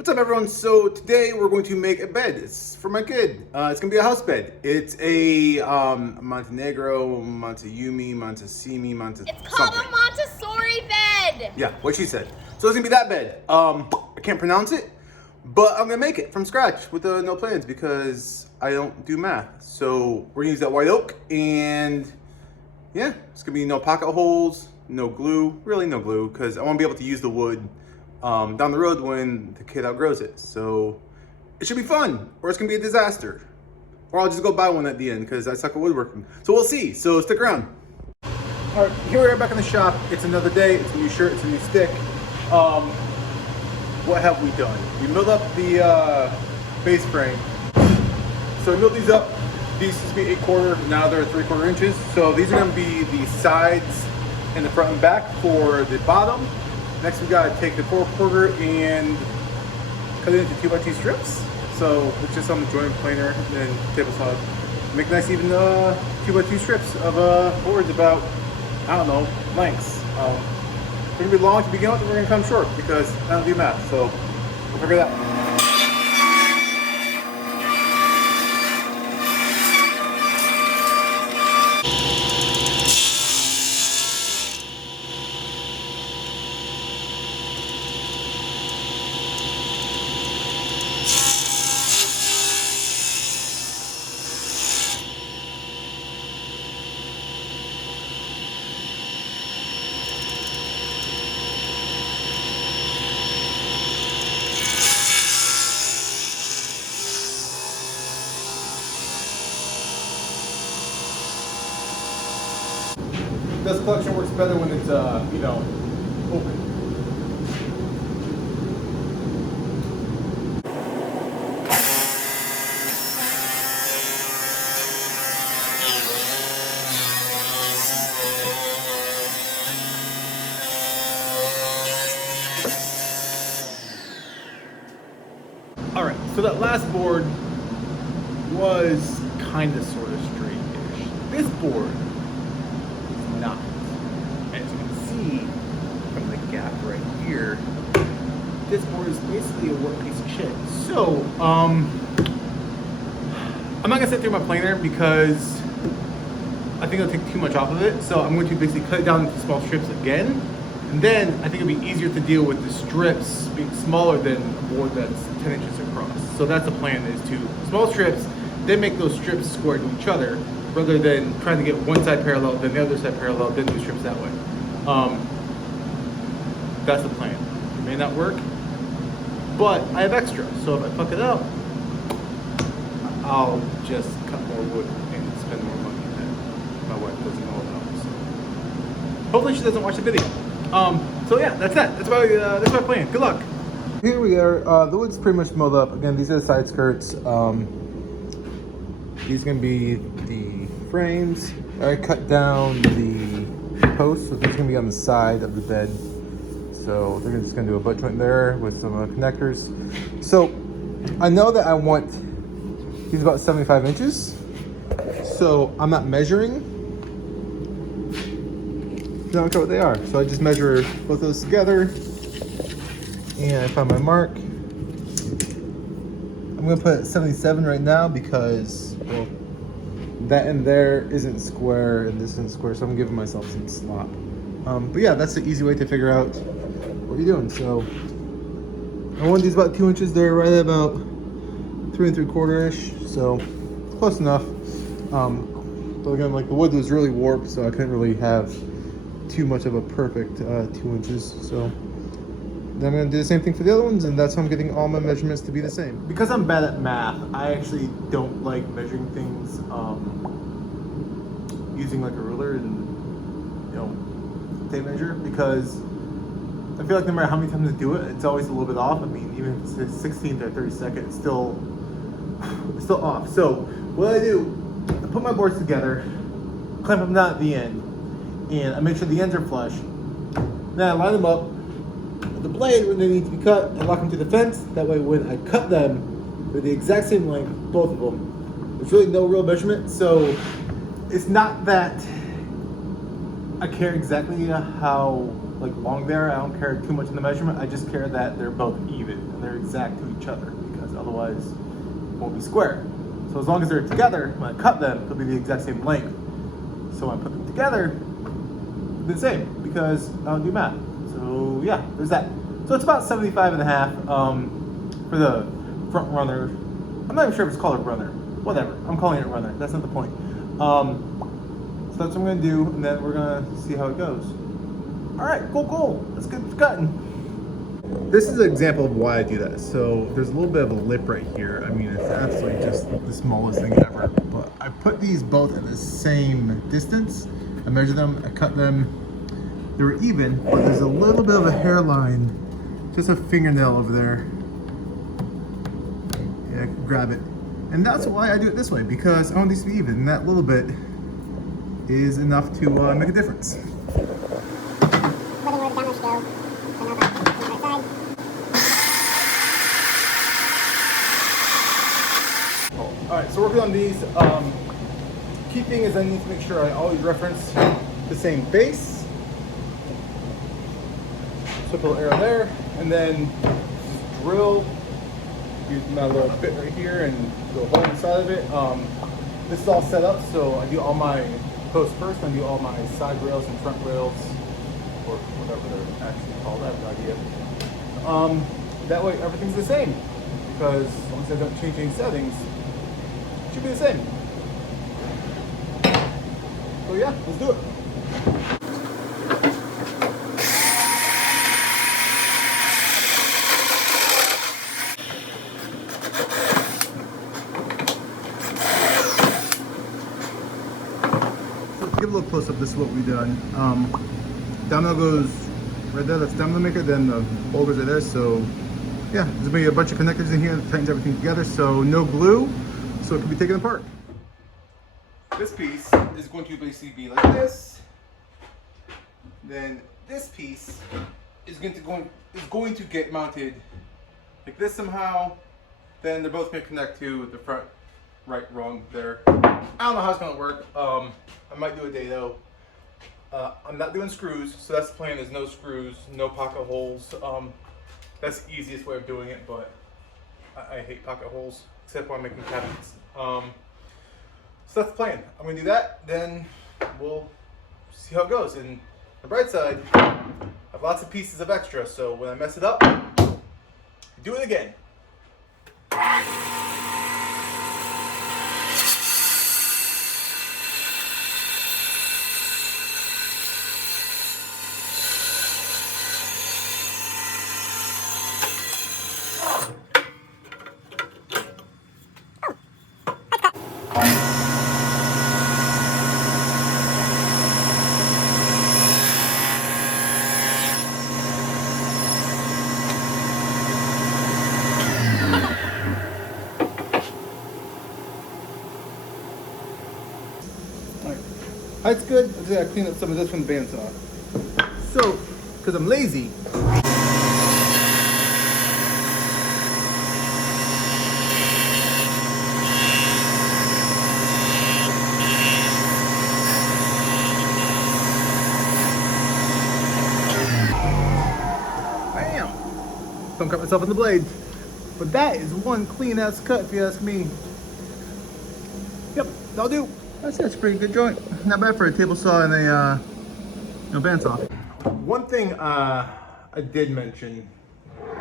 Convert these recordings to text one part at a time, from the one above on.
What's up, everyone? So today we're going to make a bed. It's for my kid. It's gonna be a house bed. It's a Montenegro, Monteyumi, Montesimi, It's called something. a Montessori bed. Yeah, what she said. So it's gonna be that bed. I can't pronounce it, but I'm gonna make it from scratch with no plans because I don't do math. So we're gonna use that white oak, and yeah, it's gonna be no pocket holes, no glue, really no glue, because I want to be able to use the wood down the road when the kid outgrows it. So it should be fun, or it's gonna be a disaster, or I'll just go buy one at the end because I suck at woodworking. So we'll see. So stick around. All right, here we are back in the shop. It's another day. It's a new shirt. It's a new stick. What have we done? We milled up the base frame. So we milled these up. These used to be 8/4. Now they're 3/4 inches. So these are gonna be the sides and the front and back for the bottom. Next, we gotta take the 4/4 and cut it into 2x2 strips. So it's just on the joint planer and then table saw. Make nice even 2x2 strips of boards about, I don't know, lengths. They're gonna be long to begin with, and we're gonna come short because I don't do math. So we'll figure that out. Dust collection works better when it's, open. All right, so that last board was kind of sort of straight-ish. This board not. As you can see from the gap right here, this board is basically a work piece of shit. So, I'm not gonna sit through my planer because I think it'll take too much off of it. So I'm going to basically cut it down into small strips again. And then I think it'll be easier to deal with the strips being smaller than a board that's 10 inches across. So that's the plan, is to small strips, then make those strips square to each other, rather than trying to get one side parallel, then the other side parallel, then do strips that way. That's the plan. It may not work, but I have extra. So if I fuck it up, I'll just cut more wood and spend more money that my wife doesn't know about. So hopefully she doesn't watch the video. So yeah, that's that. That's my plan. Good luck. Here we are. The wood's pretty much milled up. Again, these are the side skirts. These are gonna be the frames. I cut down the posts, so it's gonna be on the side of the bed. So they're just gonna do a butt joint there with some connectors. So I know that I want these about 75 inches. So I'm not measuring. Now look at what they are. So I just measure both of those together, and I found my mark. I'm gonna put 77 right now because, well, that in there isn't square and this isn't square, so I'm giving myself some slop. But yeah, that's the easy way to figure out what you're doing. So I want these about 2 inches. They're right at about 3 3/4-ish, so close enough. But again, like, the wood was really warped, so I couldn't really have too much of a perfect 2 inches. So then I'm gonna do the same thing for the other ones, and that's how I'm getting all my measurements to be the same. Because I'm bad at math, I actually don't like measuring things using like a ruler and, tape measure, because I feel like no matter how many times I do it, it's always a little bit off. I mean, even if it's the 16th or 32nd, it's still off. So what I do, I put my boards together, clamp them down at the end, and I make sure the ends are flush. Then I line them up with the blade when they need to be cut and lock them to the fence. That way when I cut them, they're the exact same length, both of them. There's really no real measurement, so it's not that I care exactly how long they are. I don't care too much in the measurement. I just care that they're both even. and they're exact to each other, because otherwise it won't be square. So as long as they're together, when I cut them, they'll be the exact same length. So when I put them together, they're the same, because I don't do math. So yeah, there's that. So it's about 75 and a half for the front runner. I'm not even sure if it's called a runner. Whatever, I'm calling it runner. That's not the point. So that's what I'm gonna do, and then we're gonna see how it goes. All right, cool. Let's get cutting. This is an example of why I do that. So there's a little bit of a lip right here. I mean, it's absolutely just the smallest thing ever. But I put these both at the same distance. I measured them, I cut them. They were even, but there's a little bit of a hairline, just a fingernail over there. Yeah, I can grab it. And that's why I do it this way, because I want these to be even. And that little bit is enough to make a difference. Alright, so working on these, key thing is I need to make sure I always reference the same base. So put a little arrow there, and then just drill, use my little bit right here and go hole inside of it. This is all set up, so I do all my posts first, and I do all my side rails and front rails, or whatever they're actually called, I have no idea. That way everything's the same, because as long as I don't change any settings, it should be the same. So yeah, let's do it. So to give a little close up, this is what we've done. Domino goes right there, that's domino maker, then the bolt goes right there. So yeah, there's gonna be a bunch of connectors in here that tightens everything together, so no glue, so it can be taken apart. This piece is going to basically be like this. Then this piece is going to get mounted like this somehow. Then they're both going to connect to the front, right, wrong there. I don't know how it's going to work. I might do a day though. I'm not doing screws, so that's the plan. Is no screws, no pocket holes. That's the easiest way of doing it, but I hate pocket holes, except when I'm making cabinets. So that's the plan. I'm gonna do that, then we'll see how it goes. And on the bright side, I have lots of pieces of extra, so when I mess it up, do it again. That's good. I just gotta clean up some of this from the bandsaw. So, because I'm lazy, bam! Don't cut myself in the blades. But that is one clean ass cut, if you ask me. Yep, that'll do. That's a pretty good joint. Not bad for a table saw and a bandsaw. One thing I did mention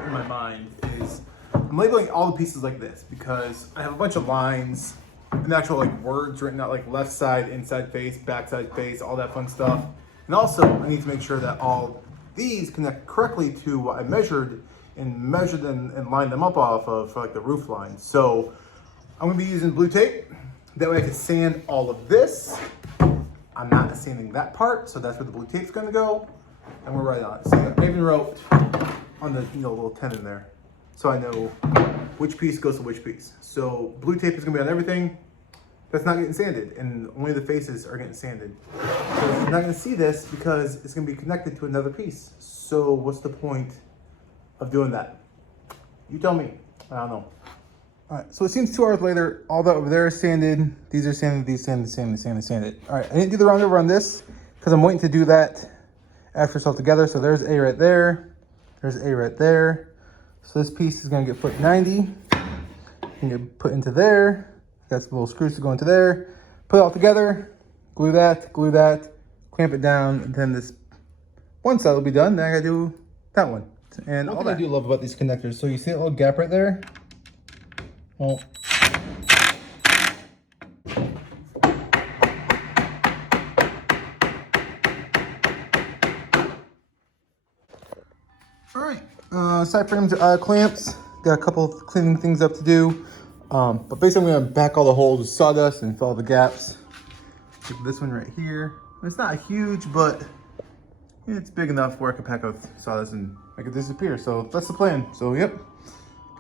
in my mind is I'm labeling all the pieces like this because I have a bunch of lines and actual like words written out, like left side, inside face, back side face, all that fun stuff. And also I need to make sure that all these connect correctly to what I measured and lined them up off of for like the roof line. So I'm gonna be using blue tape. That way I can sand all of this. I'm not sanding that part, so that's where the blue tape's gonna go. And we're right on it. So I even wrote on the little tenon there, so I know which piece goes to which piece. So blue tape is gonna be on everything that's not getting sanded, and only the faces are getting sanded. So you're not gonna see this because it's gonna be connected to another piece. So what's the point of doing that? You tell me. I don't know. All right, so it seems 2 hours later, all that over there is sanded. These are sanded, these sanded. All right, I didn't do the round over on this because I'm waiting to do that after it's all together. So there's A right there. There's A right there. So this piece is gonna get put 90. And get put into there. Got some little screws to go into there. Put it all together. Glue that. Clamp it down. And then this one side will be done. Then I gotta do that one. And all that I do love about these connectors. So you see that little gap right there? Well, all right, side frames are out of clamps. Got a couple of cleaning things up to do. But basically I'm gonna back all the holes with sawdust and fill all the gaps. Like this one right here. It's not huge, but it's big enough where I can pack out sawdust and make it disappear. So that's the plan. So yep,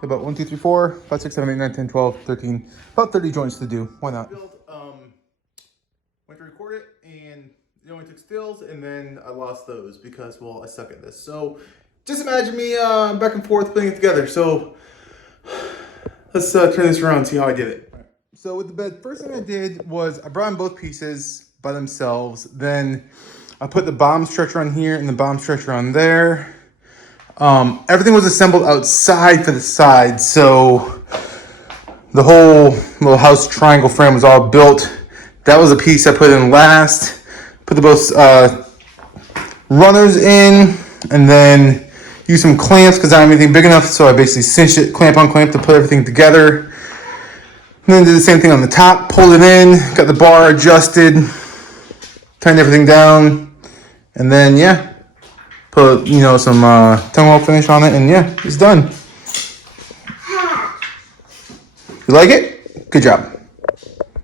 about 1, 2, 3, 4, 5, 6, 7, 8, 9, 10, 12, 13, about 30 joints to do. Why not? Went to record it and it only took stills, and then I lost those because, well, I suck at this. So just imagine me back and forth putting it together. So let's turn this around and see how I did it. So with the bed, first thing I did was I brought in both pieces by themselves. Then I put the bottom stretcher on here and the bottom stretcher on there. Everything was assembled outside for the sides. So the whole little house triangle frame was all built. That was a piece I put in last. Put the both runners in, and then use some clamps because I don't have anything big enough. So I basically cinched it clamp on clamp to put everything together. And then did the same thing on the top, pulled it in, got the bar adjusted, tightened everything down, and then yeah, put some tongue roll finish on it, and yeah, it's done. You like it? Good job.